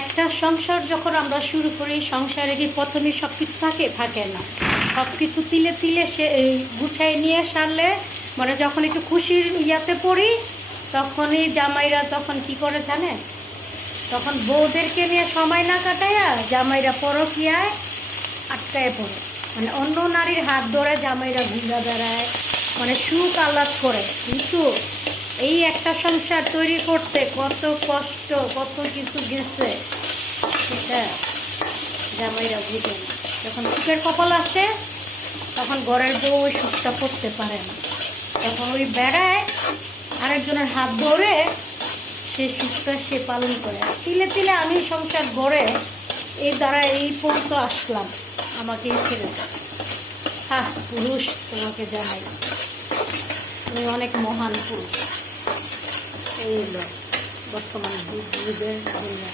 একটা সংসার যখন আমরা শুরু করি, সংসারে কি প্রথমে সব কিছু থাকে? থাকে না। সব কিছু তিলে তিলে সে গুছাই নিয়ে সারলে, মানে যখন একটু খুশির ইয়াতে পড়ি, তখনই জামাইরা তখন কি করে জানে? তখন বউদেরকে নিয়ে সময় না কাটাইয়া জামাইরা পরকীয়ায় আটকায় পড়ে। মানে অন্য নারীর হাত ধরে জামাইরা ঘুরে বেড়ায়, মানে সুখ আহ্লাদ করে। কিন্তু এই একটা সংসার তৈরি করতে কত কষ্ট, কত কিছু গেছে, সেটা জামাইরা বুঝে না। যখন সুখের কপাল আসে, তখন ঘরের বউ ওই সুখটা করতে পারে না। তখন ওই বেড়ায় আরেকজনের হাত ধরে সে সুখটা সে পালন করে। আর তিলে তিলে আমি সংসার গড়ে এই দ্বারা এই পর্যন্ত আসলাম, আমাকে ছেড়ে। হ্যাঁ পুরুষ, তোমাকে জানাই তুমি অনেক মহান পুরুষ। এই হলো বর্তমান যুগের দুনিয়া।